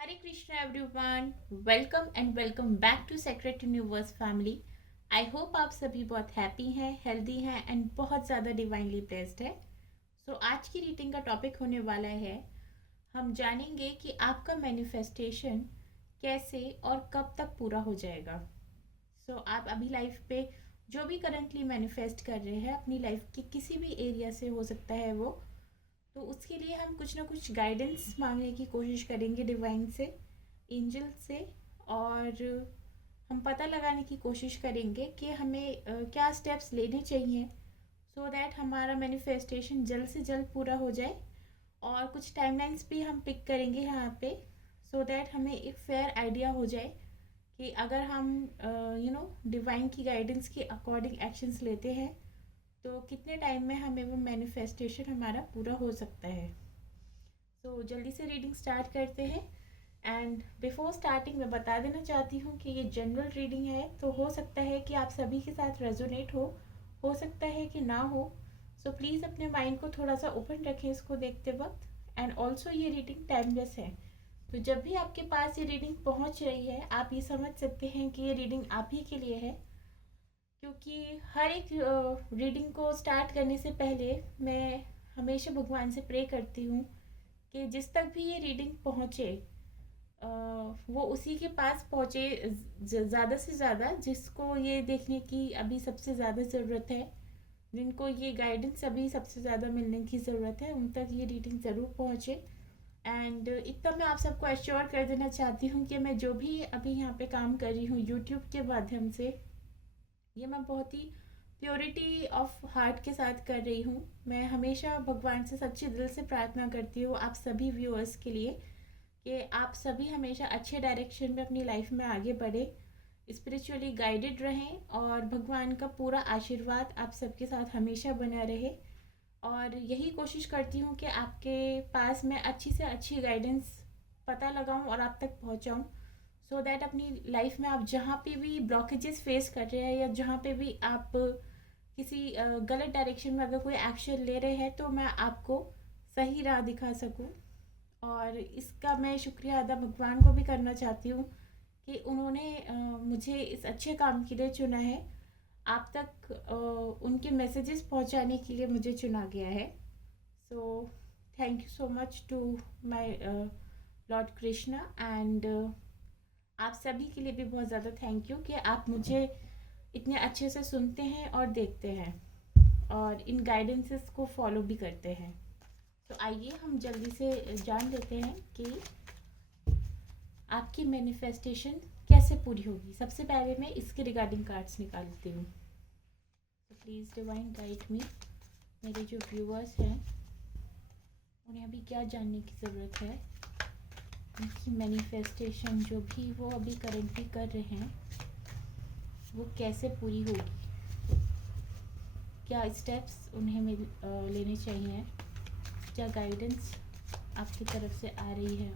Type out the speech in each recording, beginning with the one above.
Hare Krishna everyone, welcome and welcome back to Secret Universe family. I hope आप सभी बहुत happy हैं, healthy हैं एंड बहुत ज़्यादा डिवाइनली ब्लेस्ड है. आज की रीडिंग का टॉपिक होने वाला है. हम जानेंगे कि आपका मैनिफेस्टेशन कैसे और कब तक पूरा हो जाएगा. आप अभी लाइफ पे जो भी करंटली मैनिफेस्ट कर रहे हैं अपनी लाइफ के किसी भी एरिया से हो सकता है वो, तो उसके लिए हम कुछ ना कुछ गाइडेंस मांगने की कोशिश करेंगे डिवाइन से, एंजल से. और हम पता लगाने की कोशिश करेंगे कि हमें क्या स्टेप्स लेने चाहिए सो दैट हमारा मैनिफेस्टेशन जल्द से जल्द पूरा हो जाए. और कुछ टाइमलाइंस भी हम पिक करेंगे यहाँ पे सो दैट हमें एक फेयर आइडिया हो जाए कि अगर हम डिवाइन की गाइडेंस के अकॉर्डिंग एक्शंस लेते हैं तो कितने टाइम में हमें वो मैनिफेस्टेशन हमारा पूरा हो सकता है. जल्दी से रीडिंग स्टार्ट करते हैं. एंड बिफोर स्टार्टिंग मैं बता देना चाहती हूँ कि ये जनरल रीडिंग है, तो हो सकता है कि आप सभी के साथ रेजोनेट हो सकता है कि ना हो. प्लीज़ अपने माइंड को थोड़ा सा ओपन रखें इसको देखते वक्त. एंड ऑल्सो ये रीडिंग टाइमलेस है, तो जब भी आपके पास ये रीडिंग पहुँच रही है आप ये समझ सकते हैं कि ये रीडिंग आप ही के लिए है. क्योंकि हर एक रीडिंग को स्टार्ट करने से पहले मैं हमेशा भगवान से प्रे करती हूँ कि जिस तक भी ये रीडिंग पहुँचे वो उसी के पास पहुँचे ज़्यादा से ज़्यादा, जिसको ये देखने की अभी सबसे ज़्यादा ज़रूरत है, जिनको ये गाइडेंस अभी सबसे ज़्यादा मिलने की ज़रूरत है, उन तक ये रीडिंग ज़रूर पहुँचे. एंड इतना मैं आप सबको एश्योर कर देना चाहती हूँ कि मैं जो भी अभी यहाँ पे काम कर रही हूँ यूट्यूब के माध्यम से, ये मैं बहुत ही प्योरिटी ऑफ हार्ट के साथ कर रही हूँ. मैं हमेशा भगवान से सच्चे दिल से प्रार्थना करती हूँ आप सभी व्यूअर्स के लिए कि आप सभी हमेशा अच्छे डायरेक्शन में अपनी लाइफ में आगे बढ़े, स्पिरिचुअली गाइडेड रहें और भगवान का पूरा आशीर्वाद आप सबके साथ हमेशा बना रहे. और यही कोशिश करती हूँ कि आपके पास मैं अच्छी से अच्छी गाइडेंस पता लगाऊँ और आप तक पहुँचाऊँ सो दैट अपनी लाइफ में आप जहाँ पे भी ब्लॉकेजेस फेस कर रहे हैं या जहाँ पे भी आप किसी गलत डायरेक्शन में अगर कोई एक्शन ले रहे हैं तो मैं आपको सही राह दिखा सकूँ. और इसका मैं शुक्रिया अदा भगवान को भी करना चाहती हूँ कि उन्होंने मुझे इस अच्छे काम के लिए चुना है. आप तक उनके मैसेजेस पहुँचाने के लिए मुझे चुना गया है. So thank you so much to my Lord Krishna. And आप सभी के लिए भी बहुत ज़्यादा थैंक यू कि आप मुझे इतने अच्छे से सुनते हैं और देखते हैं और इन गाइडेंसेस को फॉलो भी करते हैं. आइए हम जल्दी से जान लेते हैं कि आपकी मैनिफेस्टेशन कैसे पूरी होगी. सबसे पहले मैं इसके रिगार्डिंग कार्ड्स निकालती हूँ. Please divine guide me. मेरे जो व्यूअर्स हैं उन्हें अभी क्या जानने की ज़रूरत है, उनकी मैनिफेस्टेशन जो भी वो अभी करेंटली कर रहे हैं वो कैसे पूरी होगी, क्या स्टेप्स उन्हें लेने चाहिए, क्या गाइडेंस आपकी तरफ से आ रही है.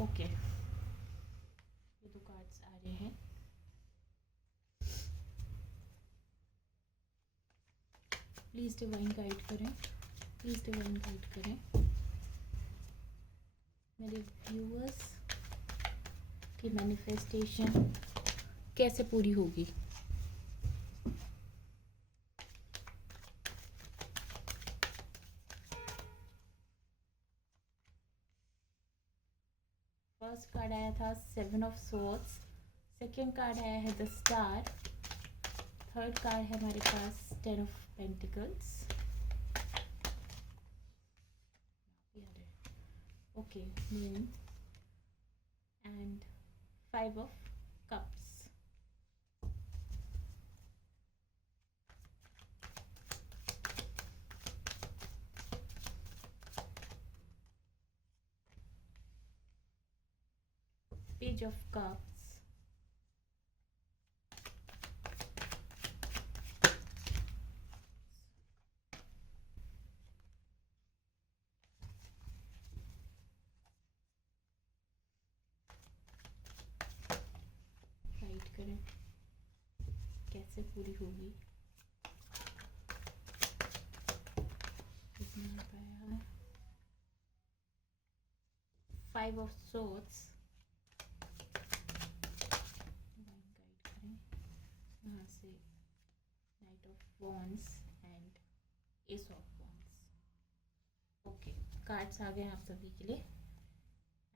ओके, ये दो कार्ड्स आ रहे हैं. प्लीज़ डिवाइन गाइड करें, प्लीज़ डिवाइन गाइड करें. मेरे व्यूअर्स की मैनिफेस्टेशन कैसे पूरी होगी. फर्स्ट कार्ड आया था 7 ऑफ सोर्ड्स, सेकेंड कार्ड आया है द स्टार, थर्ड कार्ड है हमारे पास 10 of pentacles. Okay, moon and 5 of cups. Page of cups, right करें कैसे पूरी होगी. फाइव ऑफ सोर्ड्स गाइड करें यहाँ से, knight of wands and ace of wands. Okay, cards आ गए आप सभी के लिए।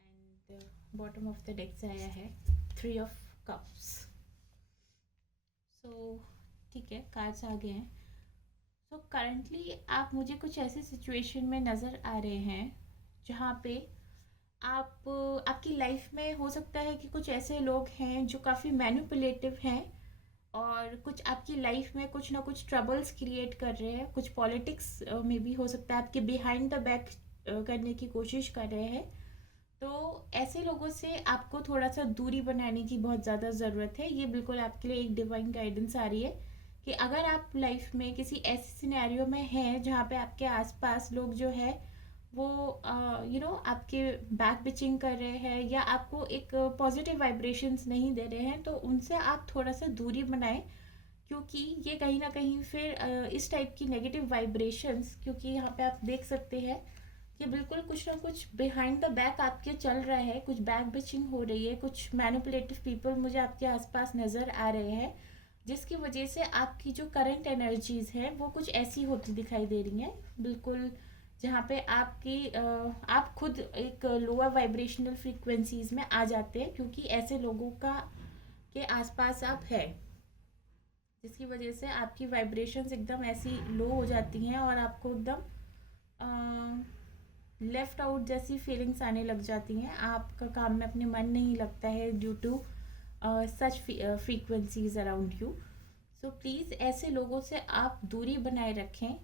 And bottom of the deck से आया है थ्री ऑफ कप्स। सो ठीक है, कार्ड्स आ गए हैं। सो करंटली आप मुझे कुछ ऐसे सिचुएशन में नज़र आ रहे हैं जहाँ पे आप आपकी लाइफ में हो सकता है कि कुछ ऐसे लोग हैं जो काफ़ी मैनिपुलेटिव हैं और कुछ आपकी लाइफ में कुछ ना कुछ ट्रबल्स क्रिएट कर रहे हैं। कुछ पॉलिटिक्स में भी हो सकता है, आपके बिहाइंड द बैक करने की कोशिश कर रहे हैं। तो ऐसे लोगों से आपको थोड़ा सा दूरी बनाने की बहुत ज़्यादा ज़रूरत है। ये बिल्कुल आपके लिए एक डिवाइन गाइडेंस आ रही है कि अगर आप लाइफ में किसी ऐसे सिनेरियो में हैं जहाँ पे आपके आसपास लोग जो है वो आपके बैक बिचिंग कर रहे हैं या आपको एक पॉजिटिव वाइब्रेशंस नहीं दे रहे हैं, तो उनसे आप थोड़ा सा दूरी बनाएं। क्योंकि ये कहीं ना कहीं फिर इस टाइप की नेगेटिव वाइब्रेशंस, क्योंकि यहाँ पे आप देख सकते हैं कि बिल्कुल कुछ ना कुछ बिहाइंड द बैक आपके चल रहा है, कुछ बैक बिचिंग हो रही है, कुछ मैनिपुलेटिव पीपल मुझे आपके आसपास नज़र आ रहे हैं, जिसकी वजह से आपकी जो करंट एनर्जीज है वो कुछ ऐसी होती दिखाई दे रही हैं। बिल्कुल जहाँ पे आप खुद एक लोअर वाइब्रेशनल फ्रीक्वेंसीज में आ जाते हैं, क्योंकि ऐसे लोगों का के आसपास आप है, जिसकी वजह से आपकी वाइब्रेशंस एकदम ऐसी लो हो जाती हैं और आपको एकदम लेफ्ट आउट जैसी फीलिंग्स आने लग जाती हैं। आपका काम में अपने मन नहीं लगता है due to such frequencies around you. So please ऐसे लोगों से आप दूरी बनाए रखें,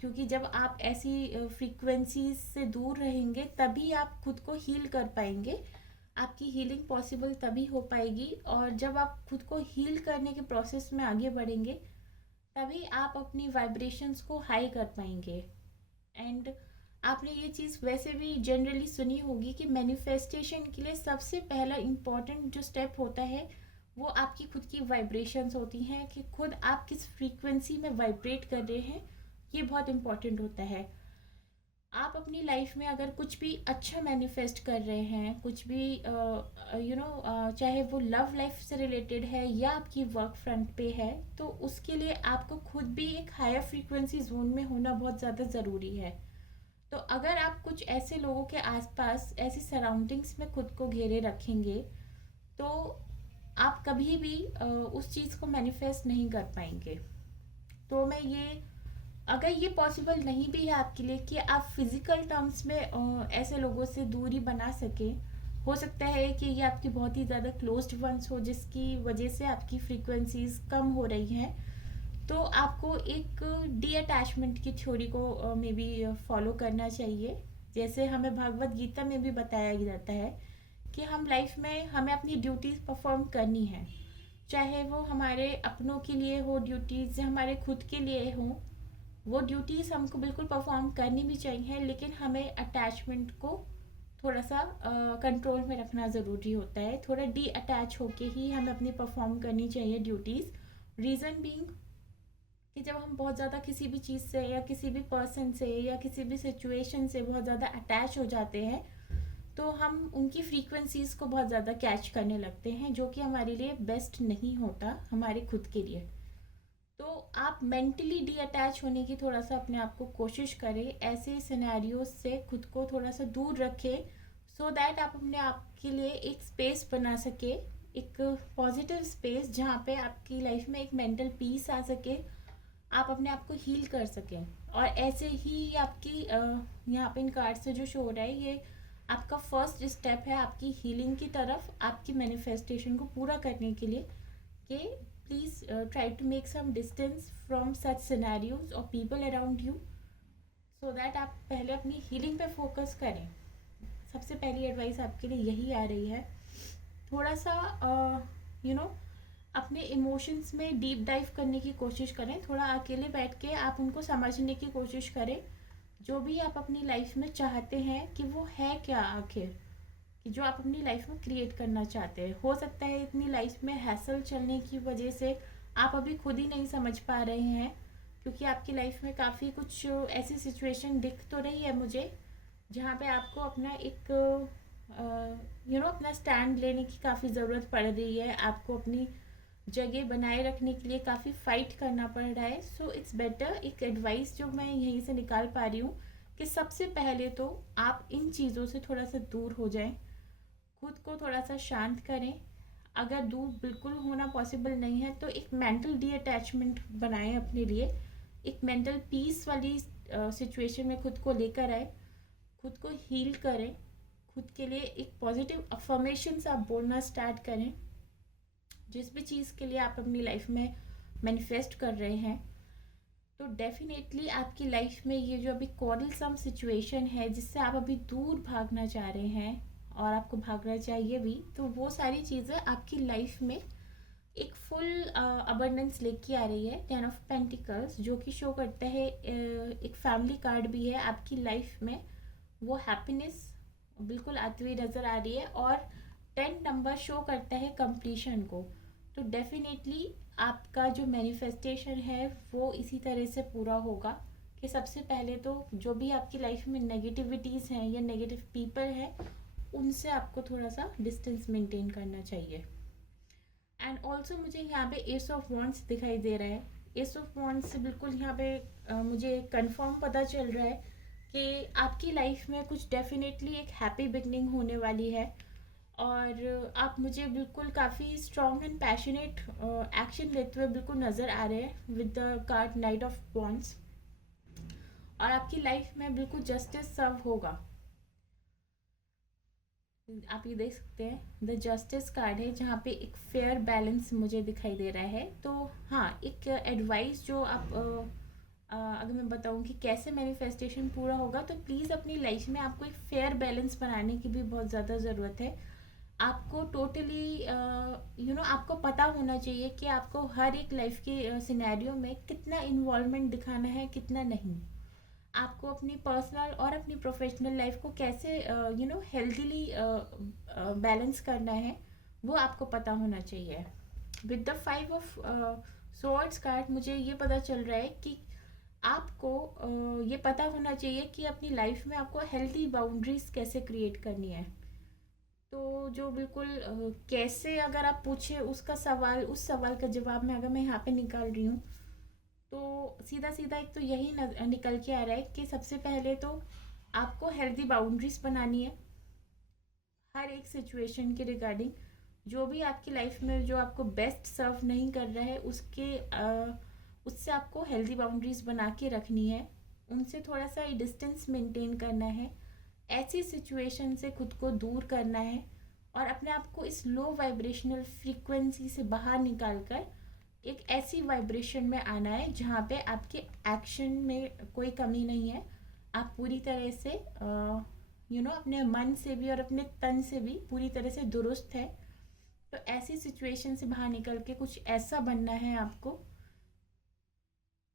क्योंकि जब आप ऐसी फ्रीक्वेंसीज से दूर रहेंगे तभी आप खुद को हील कर पाएंगे। आपकी हीलिंग पॉसिबल तभी हो पाएगी, और जब आप खुद को हील करने के प्रोसेस में आगे बढ़ेंगे तभी आप अपनी वाइब्रेशंस को हाई कर पाएंगे। एंड आपने ये चीज़ वैसे भी जनरली सुनी होगी कि मैनिफेस्टेशन के लिए सबसे पहला इम्पॉर्टेंट जो स्टेप होता है वो आपकी खुद की वाइब्रेशंस होती हैं, कि खुद आप किस फ्रीक्वेंसी में वाइब्रेट कर रहे हैं, ये बहुत इम्पॉर्टेंट होता है। आप अपनी लाइफ में अगर कुछ भी अच्छा मैनिफेस्ट कर रहे हैं, कुछ भी चाहे वो लव लाइफ से रिलेटेड है या आपकी वर्क फ्रंट पे है, तो उसके लिए आपको खुद भी एक हायर फ्रीक्वेंसी जोन में होना बहुत ज़्यादा ज़रूरी है। तो अगर आप कुछ ऐसे लोगों के आसपास ऐसी सराउंडिंग्स में खुद को घेरे रखेंगे तो आप कभी भी उस चीज़ को मैनिफेस्ट नहीं कर पाएंगे। तो मैं ये, अगर ये पॉसिबल नहीं भी है आपके लिए कि आप फिज़िकल टर्म्स में ऐसे लोगों से दूरी बना सकें, हो सकता है कि ये आपकी बहुत ही ज़्यादा क्लोज्ड वंस हो जिसकी वजह से आपकी फ्रीक्वेंसीज कम हो रही हैं, तो आपको एक डी अटैचमेंट की थ्योरी को मे बी फॉलो करना चाहिए। जैसे हमें भागवत गीता में भी बताया जाता है कि हम लाइफ में हमें अपनी ड्यूटीज़ परफॉर्म करनी है, चाहे वो हमारे अपनों के लिए हो ड्यूटीज़ या हमारे खुद के लिए हो, वो ड्यूटीज़ हमको बिल्कुल परफॉर्म करनी भी चाहिए, लेकिन हमें अटैचमेंट को थोड़ा सा कंट्रोल में रखना ज़रूरी होता है। थोड़ा डी अटैच होके ही हमें अपनी परफॉर्म करनी चाहिए ड्यूटीज़। रीज़न बीइंग कि जब हम बहुत ज़्यादा किसी भी चीज़ से या किसी भी पर्सन से या किसी भी सिचुएशन से बहुत ज़्यादा अटैच हो जाते हैं, तो हम उनकी फ्रीक्वेंसीज़ को बहुत ज़्यादा कैच करने लगते हैं, जो कि हमारे लिए बेस्ट नहीं होता हमारे खुद के लिए। तो आप मेंटली डी अटैच होने की थोड़ा सा अपने आप को कोशिश करें, ऐसे सिनेरियोज से खुद को थोड़ा सा दूर रखें, सो दैट आप अपने आप के लिए एक स्पेस बना सके, एक पॉजिटिव स्पेस जहाँ पे आपकी लाइफ में एक मेंटल पीस आ सके, आप अपने आप को हील कर सकें। और ऐसे ही आपकी यहाँ पे इन कार्ड से जो शो हो रहा है, ये आपका फर्स्ट स्टेप है आपकी हीलिंग की तरफ, आपकी मैनिफेस्टेशन को पूरा करने के लिए, कि please try to make some distance from such scenarios और people around you, so that आप पहले अपनी हीलिंग पे फोकस करें। सबसे पहली एडवाइस आपके लिए यही आ रही है। थोड़ा सा अपने इमोशंस में डीप डाइव करने की कोशिश करें, थोड़ा अकेले बैठ के आप उनको समझने की कोशिश करें, जो भी आप अपनी लाइफ में चाहते हैं कि वो है क्या आखिर, कि जो आप अपनी लाइफ में क्रिएट करना चाहते हैं। हो सकता है इतनी लाइफ में हैसल चलने की वजह से आप अभी खुद ही नहीं समझ पा रहे हैं, क्योंकि आपकी लाइफ में काफ़ी कुछ ऐसी सिचुएशन दिख तो रही है मुझे, जहाँ पे आपको अपना एक अपना स्टैंड लेने की काफ़ी ज़रूरत पड़ रही है, आपको अपनी जगह बनाए रखने के लिए काफ़ी फाइट करना पड़ रहा है। सो इट्स बेटर, एक एडवाइस जो मैं यहीं से निकाल पा रही हूँ कि सबसे पहले तो आप इन चीज़ों से थोड़ा सा दूर हो जाएं, खुद को थोड़ा सा शांत करें। अगर दूर बिल्कुल होना पॉसिबल नहीं है तो एक मेंटल डी अटैचमेंट बनाएं अपने लिए, एक मेंटल पीस वाली सिचुएशन में खुद को लेकर आए, खुद को हील करें, खुद के लिए एक पॉजिटिव अफर्मेशंस आप बोलना स्टार्ट करें। जिस भी चीज़ के लिए आप अपनी लाइफ में मैनिफेस्ट कर रहे हैं, तो डेफिनेटली आपकी लाइफ में ये जो अभी कॉरलसम सिचुएशन है जिससे आप अभी दूर भागना चाह रहे हैं और आपको भागना चाहिए भी, तो वो सारी चीज़ें आपकी लाइफ में एक फुल अबंडेंस लेके आ रही है। 10 ऑफ पेंटिकल्स जो कि शो करता है, एक फैमिली कार्ड भी है आपकी लाइफ में, वो हैप्पीनेस बिल्कुल आती हुई नज़र आ रही है। और 10 नंबर शो करता है कंप्लीशन को। तो डेफिनेटली आपका जो मैनिफेस्टेशन है वो इसी तरह से पूरा होगा कि सबसे पहले तो जो भी आपकी लाइफ में नेगेटिविटीज़ हैं या नेगेटिव पीपल हैं, उनसे आपको थोड़ा सा डिस्टेंस मेंटेन करना चाहिए। एंड ऑल्सो मुझे यहाँ पे एस ऑफ वॉन्ड्स दिखाई दे रहा है। एस ऑफ वॉन्ड्स से बिल्कुल यहाँ पे मुझे कंफर्म पता चल रहा है कि आपकी लाइफ में कुछ डेफिनेटली एक हैप्पी बिगनिंग होने वाली है। और आप मुझे बिल्कुल काफ़ी स्ट्रॉन्ग एंड पैशनेट एक्शन लेते हुए बिल्कुल नज़र आ रहे हैं with the card night of wands. और आपकी लाइफ में बिल्कुल जस्टिस सर्व होगा। आप ये देख सकते हैं द जस्टिस कार्ड है जहाँ पे एक फेयर बैलेंस मुझे दिखाई दे रहा है। तो हाँ, एक एडवाइस जो आप अगर मैं बताऊँ कि कैसे मैनिफेस्टेशन पूरा होगा, तो प्लीज़ अपनी लाइफ में आपको एक फेयर बैलेंस बनाने की भी बहुत ज़्यादा ज़रूरत है। आपको टोटली आपको पता होना चाहिए कि आपको हर एक लाइफ के सिनेरियो में कितना इन्वॉल्वमेंट दिखाना है, कितना नहीं। आपको अपनी पर्सनल और अपनी प्रोफेशनल लाइफ को कैसे हेल्दीली बैलेंस करना है, वो आपको पता होना चाहिए। With the 5 of swords card मुझे ये पता चल रहा है कि आपको ये पता होना चाहिए कि अपनी लाइफ में आपको हेल्दी बाउंड्रीज कैसे क्रिएट करनी है। तो जो बिल्कुल कैसे अगर आप पूछे उसका सवाल, उस सवाल का जवाब मैं अगर मैं यहाँ पे निकाल रही हूँ, तो सीधा सीधा एक तो यही निकल के आ रहा है कि सबसे पहले तो आपको हेल्दी बाउंड्रीज बनानी है हर एक सिचुएशन के रिगार्डिंग। जो भी आपकी लाइफ में जो आपको बेस्ट सर्व नहीं कर रहा है, उससे आपको हेल्दी बाउंड्रीज बना के रखनी है, उनसे थोड़ा सा डिस्टेंस मेंटेन करना है, ऐसी सिचुएशन से खुद को दूर करना है और अपने आप को इस लो वाइब्रेशनल फ्रीक्वेंसी से बाहर निकाल कर एक ऐसी वाइब्रेशन में आना है जहाँ पे आपके एक्शन में कोई कमी नहीं है। आप पूरी तरह से अपने मन से भी और अपने तन से भी पूरी तरह से दुरुस्त है। तो ऐसी सिचुएशन से बाहर निकल के कुछ ऐसा बनना है आपको,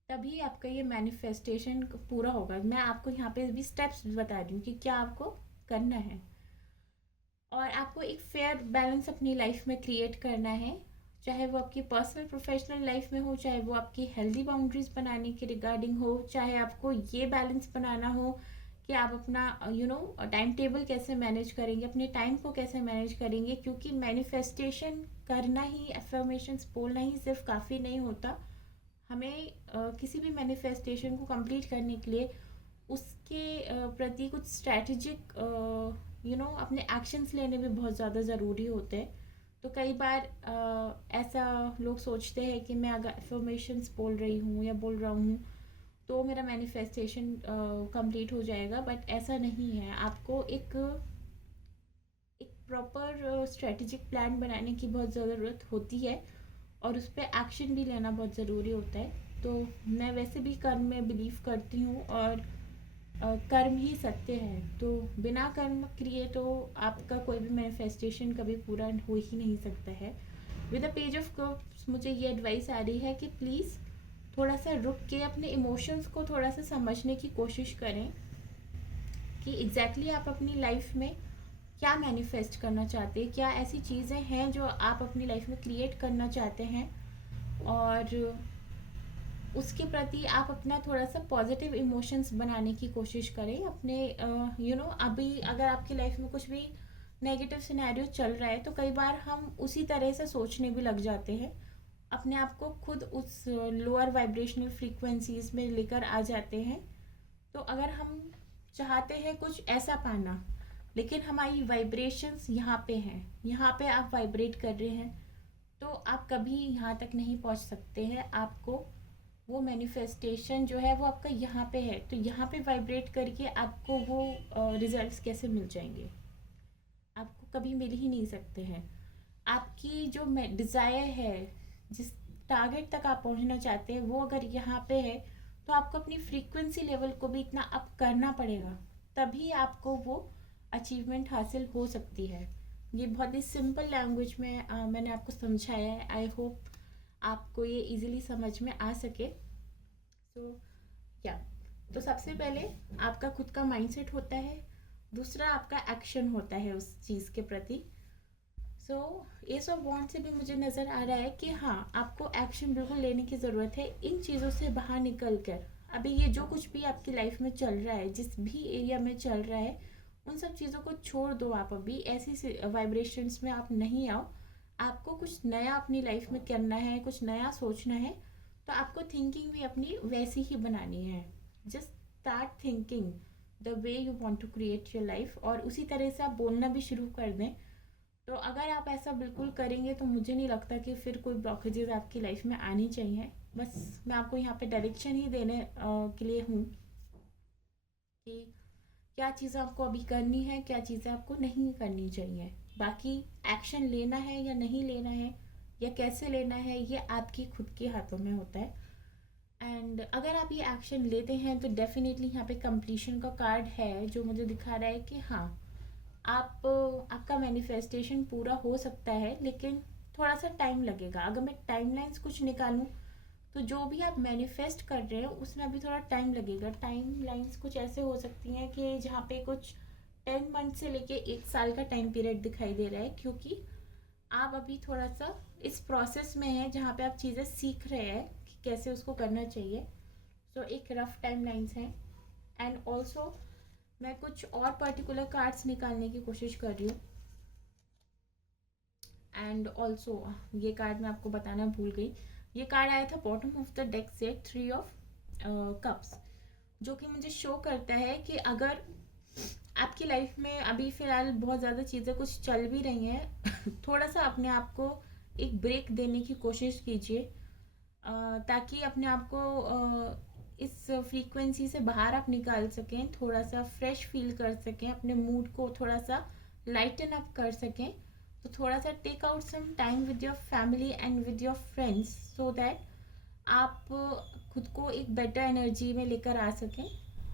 तभी आपका ये मैनिफेस्टेशन पूरा होगा। मैं आपको यहाँ पे भी स्टेप्स बता रही हूँ कि क्या आपको करना है। और आपको एक फेयर बैलेंस अपनी लाइफ में क्रिएट करना है, चाहे वो आपकी पर्सनल प्रोफेशनल लाइफ में हो, चाहे वो आपकी हेल्दी बाउंड्रीज बनाने के रिगार्डिंग हो, चाहे आपको ये बैलेंस बनाना हो कि आप अपना टाइम टेबल कैसे मैनेज करेंगे, अपने टाइम को कैसे मैनेज करेंगे। क्योंकि मैनिफेस्टेशन करना ही, एफर्मेशंस बोलना ही सिर्फ काफ़ी नहीं होता। हमें किसी भी मैनिफेस्टेशन को कंप्लीट करने के लिए उसके प्रति कुछ स्ट्रैटेजिक अपने एक्शंस लेने भी बहुत ज़्यादा ज़रूरी होते हैं। तो कई बार ऐसा लोग सोचते हैं कि मैं अगर एफर्मेशंस बोल रही हूँ या बोल रहा हूँ तो मेरा मैनिफेस्टेशन कंप्लीट हो जाएगा, बट ऐसा नहीं है। आपको एक प्रॉपर स्ट्रेटेजिक प्लान बनाने की बहुत ज़रूरत होती है और उस पर एक्शन भी लेना बहुत ज़रूरी होता है। तो मैं वैसे भी कर्म में बिलीव करती हूँ और कर्म ही सत्य है। तो बिना कर्म क्रिए तो आपका कोई भी मैनिफेस्टेशन कभी पूरा हो ही नहीं सकता है। With the page of cups मुझे ये एडवाइस आ रही है कि प्लीज़ थोड़ा सा रुक के अपने इमोशंस को थोड़ा सा समझने की कोशिश करें कि एग्जैक्टली आप अपनी लाइफ में क्या मैनिफेस्ट करना चाहते हैं, क्या ऐसी चीज़ें हैं जो आप अपनी लाइफ में क्रिएट करना चाहते हैं, और उसके प्रति आप अपना थोड़ा सा पॉजिटिव इमोशंस बनाने की कोशिश करें अपने अभी अगर आपकी लाइफ में कुछ भी नेगेटिव सिनेरियो चल रहा है तो कई बार हम उसी तरह से सोचने भी लग जाते हैं, अपने आप को खुद उस लोअर वाइब्रेशनल फ्रीक्वेंसीज में लेकर आ जाते हैं। तो अगर हम चाहते हैं कुछ ऐसा पाना, लेकिन हमारी वाइब्रेशंस यहाँ पे हैं, यहाँ पे आप वाइब्रेट कर रहे हैं, तो आप कभी यहाँ तक नहीं पहुँच सकते हैं। आपको वो मैनिफेस्टेशन जो है वो आपका यहाँ पे है, तो यहाँ पे वाइब्रेट करके आपको वो रिजल्ट्स कैसे मिल जाएंगे? आपको कभी मिल ही नहीं सकते हैं। आपकी जो डिज़ायर है, जिस टारगेट तक आप पहुंचना चाहते हैं, वो अगर यहाँ पे है, तो आपको अपनी फ्रीक्वेंसी लेवल को भी इतना अप करना पड़ेगा, तभी आपको वो अचीवमेंट हासिल हो सकती है। ये बहुत ही सिंपल लैंग्वेज में मैंने आपको समझाया है। आई होप आपको ये इजीली समझ में आ सके। सो या तो सबसे पहले आपका खुद का माइंडसेट होता है, दूसरा आपका एक्शन होता है उस चीज़ के प्रति। सो एस ऑफ वॉन्ड से भी मुझे नज़र आ रहा है कि हाँ, आपको एक्शन बिल्कुल लेने की ज़रूरत है इन चीज़ों से बाहर निकल कर। अभी ये जो कुछ भी आपकी लाइफ में चल रहा है, जिस भी एरिया में चल रहा है, उन सब चीज़ों को छोड़ दो। आप अभी ऐसी वाइब्रेशंस में आप नहीं आओ। आपको कुछ नया अपनी लाइफ में करना है, कुछ नया सोचना है, तो आपको थिंकिंग भी अपनी वैसी ही बनानी है। Just start thinking the way you want to create your life, और उसी तरह से आप बोलना भी शुरू कर दें। तो अगर आप ऐसा बिल्कुल करेंगे तो मुझे नहीं लगता कि फिर कोई ब्लॉकेजेस आपकी लाइफ में आनी चाहिए। बस मैं आपको यहाँ पे डायरेक्शन ही देने के लिए हूँ कि क्या चीज़ें आपको अभी करनी है, क्या चीज़ें आपको नहीं करनी चाहिए। बाकी एक्शन लेना है या नहीं लेना है, या कैसे लेना है, ये आपकी खुद के हाथों में होता है। एंड अगर आप ये एक्शन लेते हैं तो डेफिनेटली यहाँ पे कंप्लीशन का कार्ड है जो मुझे दिखा रहा है कि हाँ, आपका मैनिफेस्टेशन पूरा हो सकता है, लेकिन थोड़ा सा टाइम लगेगा। अगर मैं टाइमलाइंस कुछ निकालूं, तो जो भी आप मैनिफेस्ट कर रहे हैं उसमें अभी थोड़ा टाइम लगेगा। टाइमलाइंस कुछ ऐसे हो सकती हैं कि जहाँ पे कुछ 10 मंथ से लेके 1 साल का टाइम पीरियड दिखाई दे रहा है, क्योंकि आप अभी थोड़ा सा इस प्रोसेस में हैं जहाँ पे आप चीज़ें सीख रहे हैं कि कैसे उसको करना चाहिए। सो एक रफ टाइमलाइंस है। एंड ऑल्सो मैं कुछ और पर्टिकुलर कार्ड्स निकालने की कोशिश कर रही हूँ। एंड ऑल्सो ये कार्ड मैं आपको बताना भूल गई, ये कार्ड आया था बॉटम ऑफ द डेक से 3 ऑफ कप्स, जो कि मुझे शो करता है कि अगर आपकी लाइफ में अभी फ़िलहाल बहुत ज़्यादा चीज़ें कुछ चल भी रही हैं थोड़ा सा अपने आप को एक ब्रेक देने की कोशिश कीजिए, ताकि अपने आप को इस फ्रीक्वेंसी से बाहर आप निकाल सकें, थोड़ा सा फ्रेश फील कर सकें, अपने मूड को थोड़ा सा लाइटन अप कर सकें। तो थोड़ा सा take out some time with your family and with your friends, so that आप खुद को एक बेटर एनर्जी में लेकर आ सकें।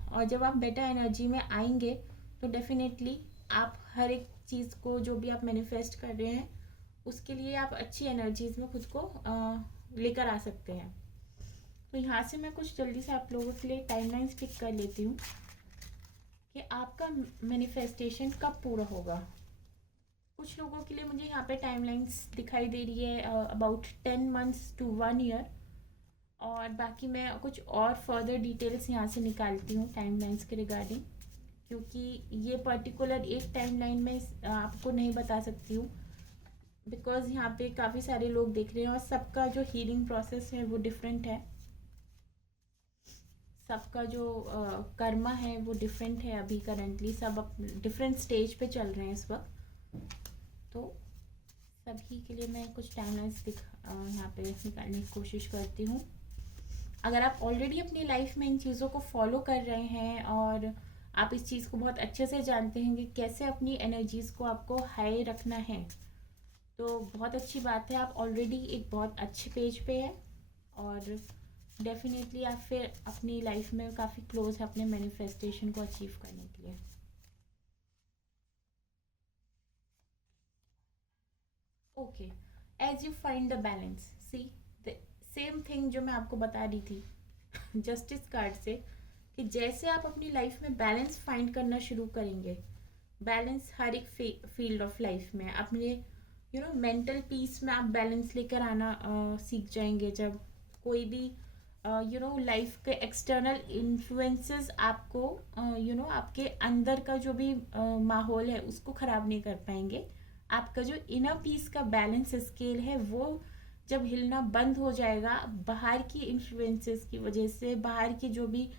और जब आप बेटर एनर्जी में आएंगे तो डेफिनेटली आप हर एक चीज़ को, जो भी आप मैनिफेस्ट कर रहे हैं, उसके लिए आप अच्छी एनर्जीज में खुद को लेकर आ सकते हैं। तो यहाँ से मैं कुछ जल्दी से आप लोगों के लिए टाइमलाइंस पिक कर लेती हूँ कि आपका मैनिफेस्टेशन कब पूरा होगा। कुछ लोगों के लिए मुझे यहाँ पे टाइमलाइंस दिखाई दे रही है अबाउट 10 मंथ्स टू 1 ईयर, और बाकी मैं कुछ और फर्दर डिटेल्स यहाँ से निकालती हूँ टाइमलाइंस के रिगार्डिंग, क्योंकि ये पर्टिकुलर एक टाइमलाइन में आपको नहीं बता सकती हूँ, बिकॉज यहाँ पे काफ़ी सारे लोग देख रहे हैं और सबका जो हीलिंग प्रोसेस है वो डिफरेंट है, सबका जो कर्मा है वो डिफरेंट है। अभी करंटली सब डिफरेंट स्टेज पे चल रहे हैं इस वक्त। तो सभी के लिए मैं कुछ टाइमलाइंस यहाँ पे निकालने की कोशिश करती हूँ। अगर आप ऑलरेडी अपनी लाइफ में इन चीज़ों को फॉलो कर रहे हैं और आप इस चीज़ को बहुत अच्छे से जानते हैं कि कैसे अपनी एनर्जीज़ को आपको हाई रखना है, तो बहुत अच्छी बात है। आप ऑलरेडी एक बहुत अच्छे पेज पे है, और डेफिनेटली आप फिर अपनी लाइफ में काफ़ी क्लोज है अपने मैनिफेस्टेशन को अचीव करने के लिए। Okay, as you find the balance, see the same thing जो मैं आपको बता रही थी जस्टिस कार्ड से, कि जैसे आप अपनी लाइफ में बैलेंस फाइंड करना शुरू करेंगे, बैलेंस हर एक फील्ड ऑफ लाइफ में अपने मेंटल पीस में आप बैलेंस लेकर आना सीख जाएंगे। जब कोई भी लाइफ के एक्सटर्नल इन्फ्लुएंसेस आपको आपके अंदर का जो भी माहौल है उसको ख़राब नहीं कर पाएंगे। आपका जो इनर पीस का बैलेंस स्केल है वो जब हिलना बंद हो जाएगा बाहर की इन्फ्लुएंसेस की वजह से, बाहर की जो भी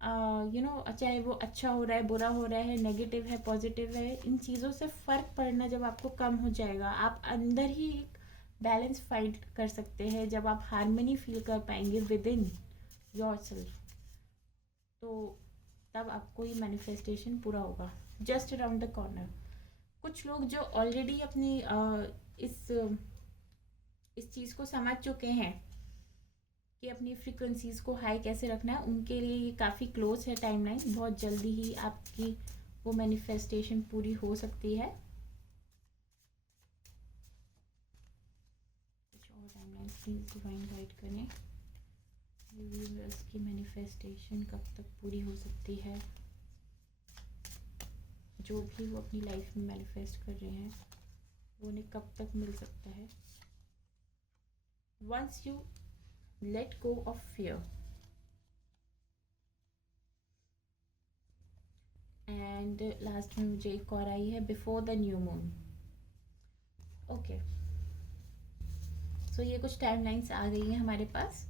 चाहे वो अच्छा हो रहा है, बुरा हो रहा है, नेगेटिव है, पॉजिटिव है, इन चीज़ों से फ़र्क पड़ना जब आपको कम हो जाएगा, आप अंदर ही एक बैलेंस फाइंड कर सकते हैं। जब आप हारमोनी फील कर पाएंगे विद इन योर सेल्फ, तो तब आपको ये मैनिफेस्टेशन पूरा होगा जस्ट अराउंड द कॉर्नर। कुछ लोग जो ऑलरेडी अपनी इस इस चीज़ को समझ चुके हैं कि अपनी फ्रीक्वेंसीज को हाई कैसे रखना है, उनके लिए ये काफ़ी क्लोज है टाइमलाइन। बहुत जल्दी ही आपकी वो मैनिफेस्टेशन पूरी हो सकती है। कुछ और टाइमलाइन प्लीज डिवाइन गाइड करें, यूनिवर्स की मैनिफेस्टेशन कब तक पूरी हो सकती है, जो भी वो अपनी लाइफ में मैनिफेस्ट कर रहे हैं वो उन्हें कब तक मिल सकता है। Once you let go of fear and last में मुझे एक और आई है, before the new moon. Okay, so ये कुछ टाइमलाइंस आ गई हैं हमारे पास।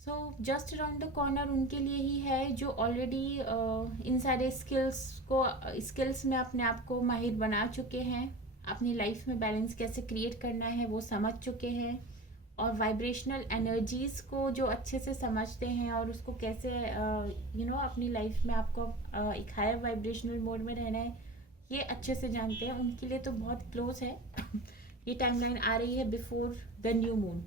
So just around the corner उनके लिए ही है जो ऑलरेडी इन सारे स्किल्स में अपने आप को माहिर बना चुके हैं, अपनी लाइफ में बैलेंस कैसे क्रिएट करना है वो समझ चुके हैं, और वाइब्रेशनल एनर्जीज़ को जो अच्छे से समझते हैं और उसको कैसे अपनी लाइफ में आपको एक हायर वाइब्रेशनल मोड में रहना है ये अच्छे से जानते हैं, उनके लिए तो बहुत क्लोज है। ये टाइमलाइन आ रही है before the new moon.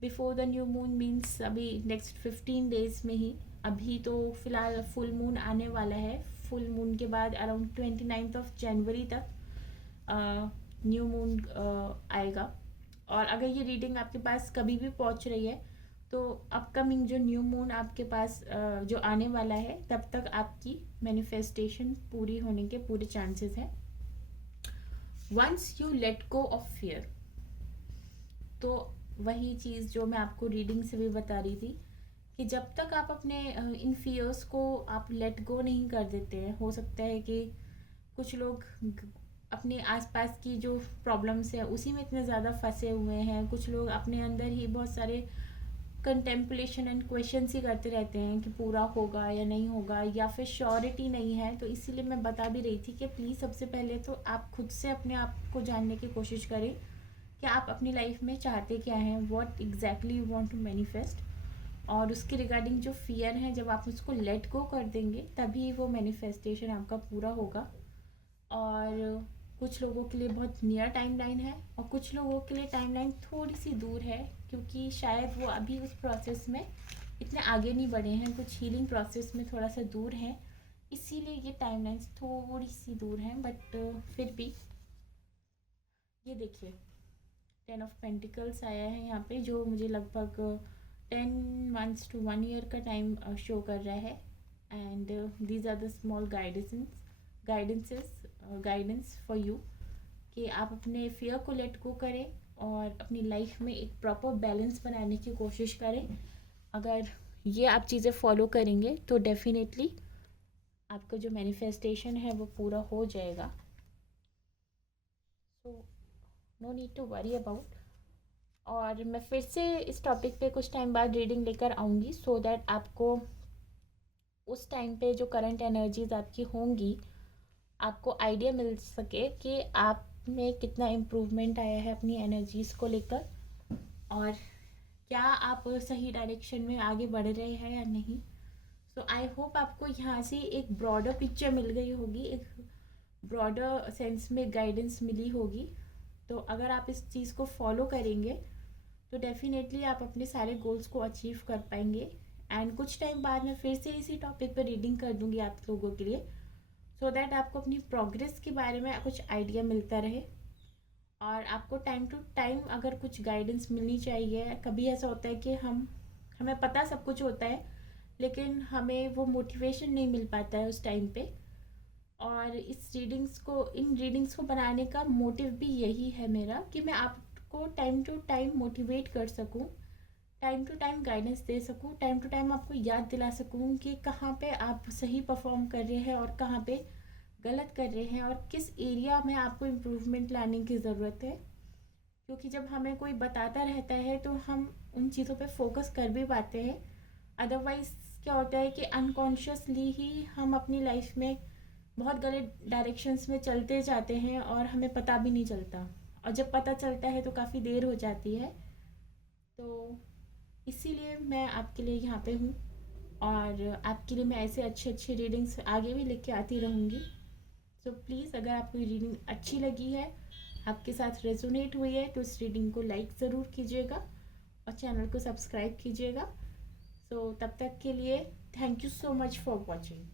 Before the new moon means अभी नेक्स्ट 15 डेज में ही, अभी तो फिलहाल फुल मून आने वाला है। फुल मून के बाद अराउंड 29 ऑफ जनवरी तक न्यू मून आएगा। और अगर ये रीडिंग आपके पास कभी भी पहुंच रही है तो अपकमिंग जो न्यू मून आपके पास जो आने वाला है तब तक आपकी मैनिफेस्टेशन पूरी होने के पूरे चांसेस हैं। Once you let go of fear, तो वही चीज़ जो मैं आपको रीडिंग से भी बता रही थी कि जब तक आप अपने इन फियर्स को आप लेट गो नहीं कर देते हैं, हो सकता है कि कुछ लोग अपने आसपास की जो प्रॉब्लम्स है उसी में इतने ज़्यादा फंसे हुए हैं, कुछ लोग अपने अंदर ही बहुत सारे कंटेम्पलेशन एंड क्वेश्चंस ही करते रहते हैं कि पूरा होगा या नहीं होगा, या फिर श्योरिटी नहीं है। तो इसीलिए मैं बता भी रही थी कि प्लीज़ सबसे पहले तो आप खुद से अपने आप को जानने की कोशिश करें कि आप अपनी लाइफ में चाहते क्या हैं, what exactly you want to manifest, और उसके रिगार्डिंग जो फियर है जब आप उसको लेट गो कर देंगे तभी वो मैनिफेस्टेशन आपका पूरा होगा। और कुछ लोगों के लिए बहुत नियर टाइमलाइन है और कुछ लोगों के लिए टाइमलाइन थोड़ी सी दूर है, क्योंकि शायद वो अभी उस प्रोसेस में इतने आगे नहीं बढ़े हैं, कुछ हीलिंग प्रोसेस में थोड़ा सा दूर हैं, इसीलिए ये टाइमलाइंस थोड़ी सी दूर हैं। बट फिर भी ये देखिए 10 ऑफ पेंटिकल्स आया है यहाँ पे, जो मुझे लगभग 10 months to 1 year का टाइम शो कर रहा है। And these are the small guidance for you कि आप अपने फियर को लेट गो करें और अपनी लाइफ में एक प्रॉपर बैलेंस बनाने की कोशिश करें। अगर ये आप चीज़ें फॉलो करेंगे तो डेफिनेटली आपका जो मैनिफेस्टेशन है वो पूरा हो जाएगा। So no need to worry about. और मैं फिर से इस टॉपिक पे कुछ टाइम बाद रीडिंग लेकर आऊँगी सो दैट आपको उस टाइम पे जो करंट एनर्जीज आपकी होंगी आपको आइडिया मिल सके कि आप में कितना इम्प्रूवमेंट आया है अपनी एनर्जीज़ को लेकर, और क्या आप सही डायरेक्शन में आगे बढ़ रहे हैं या नहीं। सो आई होप आपको यहाँ से एक ब्रॉडर पिक्चर मिल गई होगी, एक ब्रॉडर सेंस में गाइडेंस मिली होगी। तो अगर आप इस चीज़ को फॉलो करेंगे तो डेफिनेटली आप अपने सारे गोल्स को अचीव कर पाएंगे। एंड कुछ टाइम बाद मैं फिर से इसी टॉपिक पर रीडिंग कर दूँगी आप लोगों के लिए, सो दैट आपको अपनी प्रोग्रेस के बारे में कुछ आइडिया मिलता रहे। और आपको टाइम टू टाइम अगर कुछ गाइडेंस मिलनी चाहिए, कभी ऐसा होता है कि हमें पता सब कुछ होता है लेकिन हमें वो मोटिवेशन नहीं मिल पाता है उस टाइम पे। और इन रीडिंग्स को बनाने का मोटिव भी यही है मेरा कि मैं आपको टाइम टू टाइम मोटिवेट कर सकूं, टाइम टू टाइम गाइडेंस दे सकूँ, टाइम टू टाइम आपको याद दिला सकूँ कि कहाँ पे आप सही परफॉर्म कर रहे हैं और कहाँ पे गलत कर रहे हैं और किस एरिया में आपको इम्प्रूवमेंट लाने की ज़रूरत है। क्योंकि जब हमें कोई बताता रहता है तो हम उन चीज़ों पे फोकस कर भी पाते हैं। अदरवाइज़ क्या होता है कि अनकॉन्शियसली ही हम अपनी लाइफ में बहुत गलत डायरेक्शंस में चलते जाते हैं और हमें पता भी नहीं चलता, और जब पता चलता है तो काफ़ी देर हो जाती है। तो इसीलिए मैं आपके लिए यहाँ पे हूँ, और आपके लिए मैं ऐसे अच्छे अच्छे रीडिंग्स आगे भी लेके आती रहूँगी। सो प्लीज़, अगर आपको ये रीडिंग अच्छी लगी है, आपके साथ रेजोनेट हुई है, तो इस रीडिंग को लाइक ज़रूर कीजिएगा और चैनल को सब्सक्राइब कीजिएगा। सो तब तक के लिए thank you so much for watching.